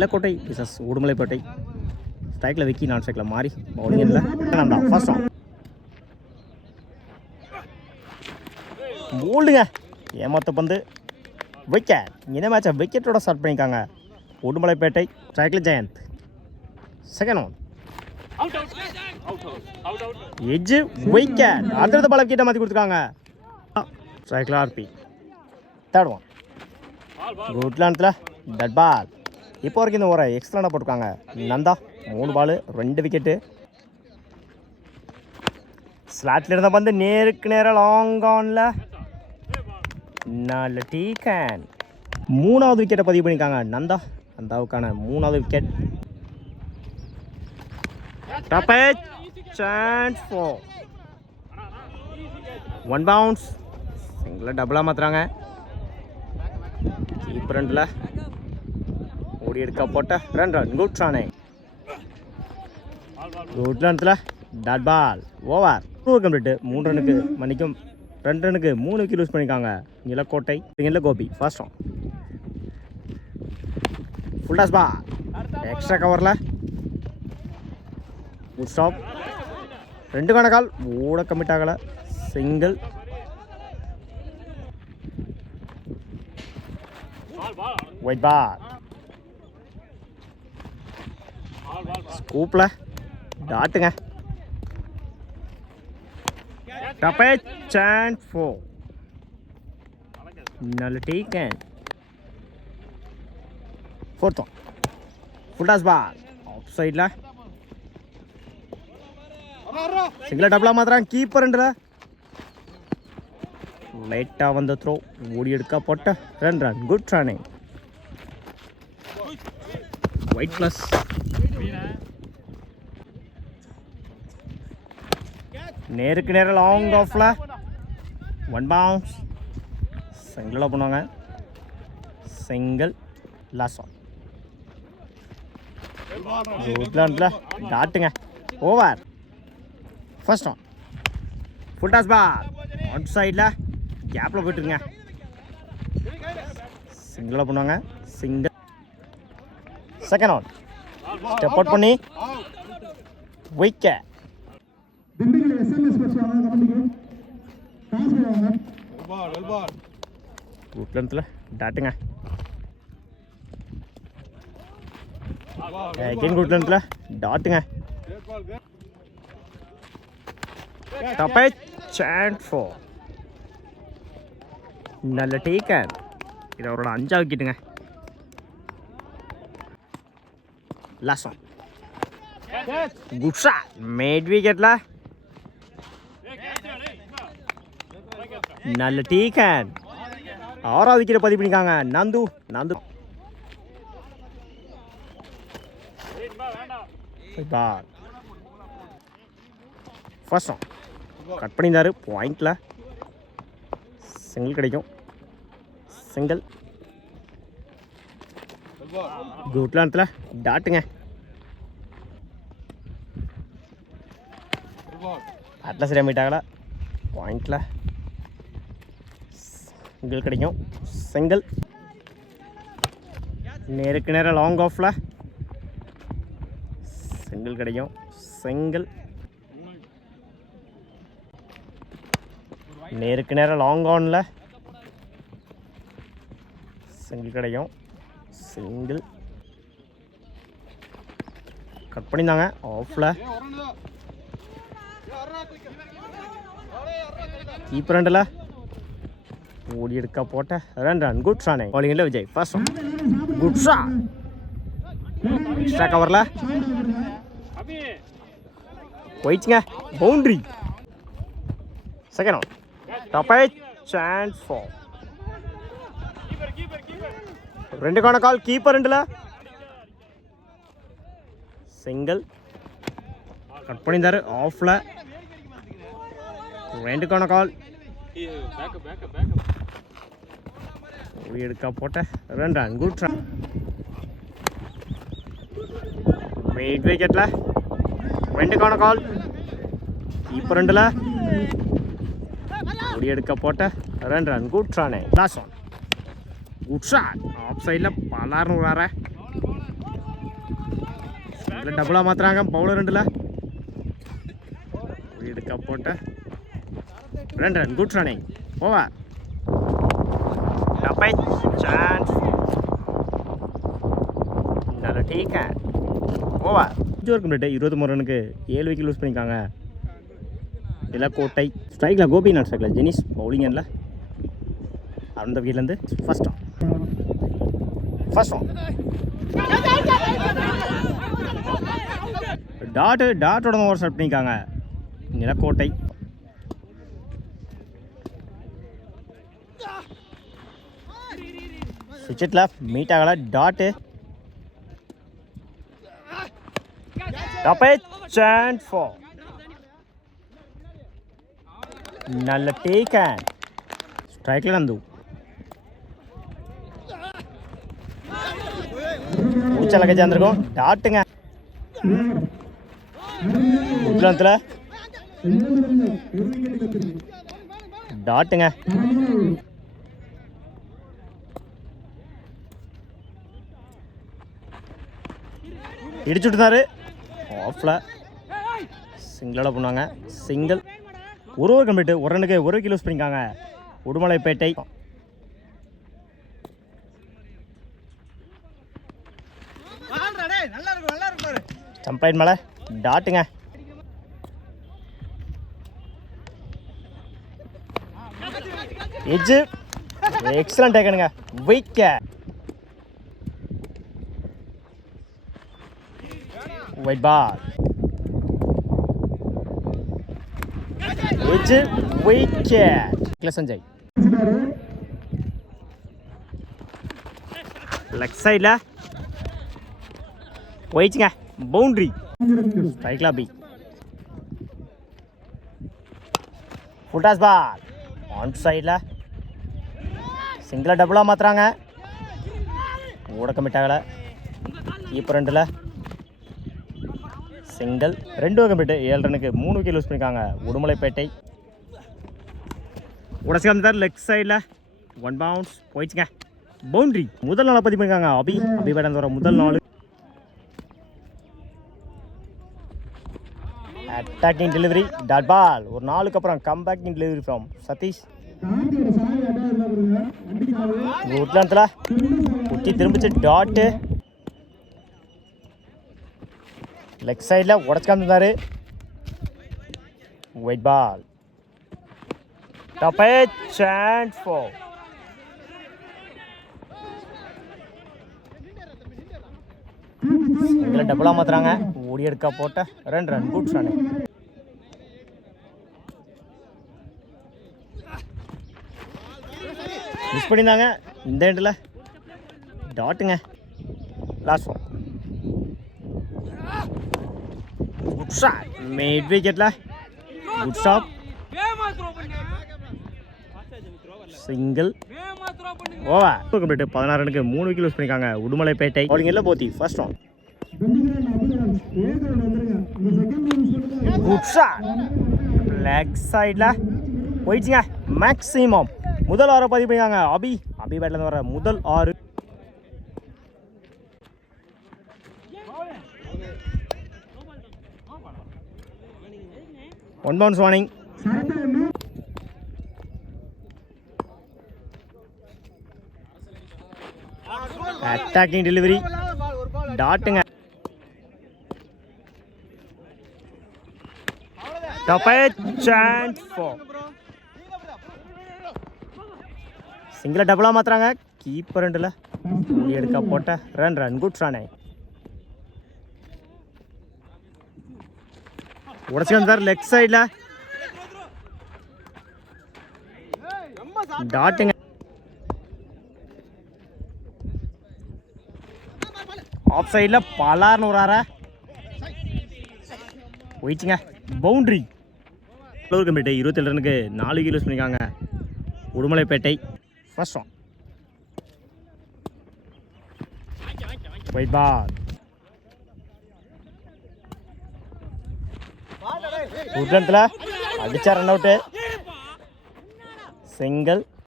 இலக்கோட்டை versus Udumalaipettai. ஸ்ட்ரைக்கில் விக்கி, நான் ஸ்ட்ரைக்கில் மாறி பவுலிங் இல்லை. நான் தான் ஃபர்ஸ்ட் ஆன் போல்டுங்க. ஏமாத்த பந்து விக்கெட். இந்த மேட்சை விக்கெட்டோட ஸ்டார்ட் பண்ணியிருக்காங்க உடுமலைப்பேட்டை. ஸ்ட்ரைக்கில் Jayanth. Second one edge wicket. அடுத்த பால் விக்கெட்டை மாற்றி கொடுத்துருக்காங்க. ஸ்ட்ரைக்கில் ஆர்பி. தேர்ட் ஒன் குட்லாண்டில் டட் பால். இப்போ வரைக்கும் இந்த ஓவரை எக்ஸ்ட்ரா போட்டிருக்காங்க நந்தா. 3 பால் 2 விக்கெட்டு. ஸ்லாட்டில் இருந்த பந்து நேருக்கு நேரம் லாங் ஆனில் நல்ல டீக்கன். 3வது விக்கெட்டை பதிவு பண்ணியிருக்காங்க நந்தா. நந்தாவுக்கான 3வது wicket. Chance for 1 bounce. Single டபுளாக மாற்றுறாங்க. கீப்பர் ரெண்டில் ஓடி எடுக்க போட்ட 2 ரன். குட் ரானே. குட்லாண்டில் டாட் பால். ஓவர். கம்ப்ளீட்டு. 3 ரனுக்கு மன்னிக்கும் 2 ரனுக்கு 3 விக்கெட் லூஸ் பண்ணியிருக்காங்க இலக்கோட்டை. இல்லை Gopi. First one full toss ball. Extra கவரில் குட் ஸ்டாப். 2 கணக்கால் ஓட கமிட் ஆகலை. சிங்கிள். Wide ball. ஸ்கூப்பில் டாட்டுங்க. சான்ஸ் ஃபோர் நல்ல டீக்கன். Fourth one full toss ball. Off சைடில் சிங்கிள் டபுளாக மாத்திரம் கீப்பர் ரெண்டில் லைட்டாக வந்த த்ரோ ஓடி எடுக்க போட்ட 2 run. Good running. Wide plus. நேருக்கு நேரம் லாங் ஆஃபில் 1 பவுன்ஸ். சிங்கிளாக பண்ணுவாங்க. சிங்கிள். லாஸ்ட் ஆன் குட்லாண்டில் டாட்டுங்க. Over. First one full toss ball. On சைடில் கேப்பில் போய்ட்டுருங்க. சிங்கிளாக பண்ணுவாங்க. Single. Second one step out பண்ணி விக்கெட். குட்லாண்டில் டாட்டுங்க. அகைன் குட்லாண்டில் டாட்டுங்க. சான்ஸ் ஃபோர் நல்ல டீக்கன். இது அவரோட 5வது விக்கெட்டுங்க. Last one good shot. Mid விக்கெட்டில் நல்ல டீக்கன். 6வது விக்கெட்டை பதிவு பண்ணியிருக்காங்க Nandu. Nandu ball. First one cut பண்ணியிருந்தாரு. பாயிண்டில் சிங்கிள் கிடைக்கும். சிங்கிள். குட்லாண்டில் டாட்டுங்க. அட்ல சரியாக மீட் ஆகலை. பாயிண்டில் சிங்கிள் கிடைக்கும். சிங்கிள். நேருக்கு நேரம் லாங் ஆஃபில் சிங்கிள் கிடைக்கும். சிங்கிள். நேருக்கு நேரம் லாங் ஆனில் சிங்கிள் கிடைக்கும். சிங்கிள். கட் பண்ணியிருந்தாங்க ஆஃபில். கீப்பர் ரெண்டில் ஓடி எடுக்க போட்ட 2 ரன். குட் ரானே. பவுலிங்கில் Vijay. First one good shot. Extra கவரில் போயிடுச்சுங்க. Boundary. Second one chance for 2 கணக்கால் கீப்பர் ரெண்டில் சிங்கிள். கட் பண்ணியிருந்தாரு ஆஃபில். 2 கணக்கால் எடுக்க போட்ட 2 ரன். Good run. வெயிட் விக்கெட்டில் 2 கணக்கால் கீப்பர் ரெண்டில் எடுக்க போட்ட 2 ரன். குட் ரானே. Last one good shot. Off சைடில் பலார்னு வர சிங்கிள் டபுளாக மாற்றுறாங்க பவுலர் ரெண்டில் எடுக்க போட்ட 2 ரன் குட் ரன்னிங் ஓவர் டப்பை சான்ஸ் நல்ல டேக் ஓவர் இருக்கும் ரேட்டு 23 ரனுக்கு 7 விக்கெட் லூஸ் பண்ணியிருக்காங்க இதில் கோட்டை ஸ்ட்ரைக்கில் கோபிநாத் ஸ்ட்ரைக்கில் ஜெனிஸ் பவுலிங் எண்ணில் அந்த விக்கெட்லேருந்து ஃபர்ஸ்ட் ஆன் டாட்டோட ஓவர் ஸ்டார்ட் பண்ணியிருக்காங்க நிலக்கோட்டை சுவிட்ச் லெஃப்ட் மீட் ஆகல டாட்டு டப்பே சான்ஸ் ஃபார் நல்ல டேக் அண்ட் ஸ்ட்ரைக்கில் நந்து ஊச்சலக்க சேர்ந்துருக்கோம் டாட்டுங்க உட்லத்தில் டாட்டுங்க இடிச்சுட்டுனாரு ஆஃப்ல சிங்கிளோட பண்ணுவாங்க சிங்கிள் ஒரு ஓவர் கம்ப்ளீட் ஒரு ரனுக்கு 1 விக்கெட் லூஸ் பண்ணியிருக்காங்க உடுமலைப்பேட்டை ஸ்டம்ப்லைன் மேலே டாட்டுங்க எட்ஜு எக்ஸலண்ட் டேக்கனுங்க wicket wide ball edge wicket Sanjay leg சைடில் போயிடுச்சுங்க பவுண்ட்ரி ஸ்ட்ரைக்லா பி ஃபுல்டாஸ் பால் ஆன் சைடில் சிங்கிளாக டபுளாக மாற்றுறாங்க ஓட கமிட் ஆகலை கீப்பர் ரெண்டில் சிங்கிள் 2 ஓவர் கம்ப்ளீட் 7 ரனுக்கு 3 விக்கெட் லூஸ் பண்ணியிருக்காங்க உடுமலைப்பேட்டை உடச்சி காமிச்சார் லெக் சைடில் 1 பவுன்ஸ் போயிடுச்சுங்க பவுண்ட்ரி முதல் நாளை பதிவு பண்ணியிருக்காங்க அபி பேட்டன் வர முதல் நாள் அட்டாக்கிங் டெலிவரி டாட் பால் ஒரு நாளுக்கு அப்புறம் கம்பேக்கிங் டெலிவரி ஃப்ரம் சதீஷ் உட்லாந்தில் குட்டி திரும்பிச்சு டாட்டு லெக் சைடில் உடச்சு காமிச்சிருந்தாரு ஒயிட் பால் டப்பே சான்ஸ் ஃபார் சிங்கிள் டபுளாக மாற்றுறாங்க ஓடி எடுக்க போட்ட 2 ரன் குட் ரன் மிஸ் பண்ணியிருந்தாங்க இந்த எண்டில் டாட்டுங்க last one good shot mid விக்கெட்டில் good stop single over complete 16 ரனுக்கு 3 விக்கெட் லூஸ் பண்ணியிருக்காங்க உடுமலைப்பேட்டை பவுலிங் எல்லாம் போத்தி first one good shot leg சைடில் போயிடுச்சுங்க மேக்ஸிமம் முதல் 6 பதிவு பண்ணியிருக்காங்க அபி பேட்லேருந்து வர முதல் 6 1 பவுன்ஸ் வார்னிங் அட்டாக்கிங் டெலிவரி டாட்டுங்க டப்பே சான்ஸ் ஃபார் சிங்கிளை டபுளாக மாற்றுறாங்க கீப்பர் ரெண்டில் எடுக்க போட்ட 2 ரன் குட் ரன் உடச்சி வந்தார் லெக் சைடில் டாட்டுங்க ஆஃப் சைடில் பலார்னு ஒரு போயிடுச்சுங்க பவுண்ட்ரி கம்ப்ளீட் 27 ரனுக்கு 4 விக்கெட் லூஸ் பண்ணியிருக்காங்க Udumalaipettai first one white ball உட்லத்தில் அடிச்சா ரன் அவுட்டு சிங்கிள்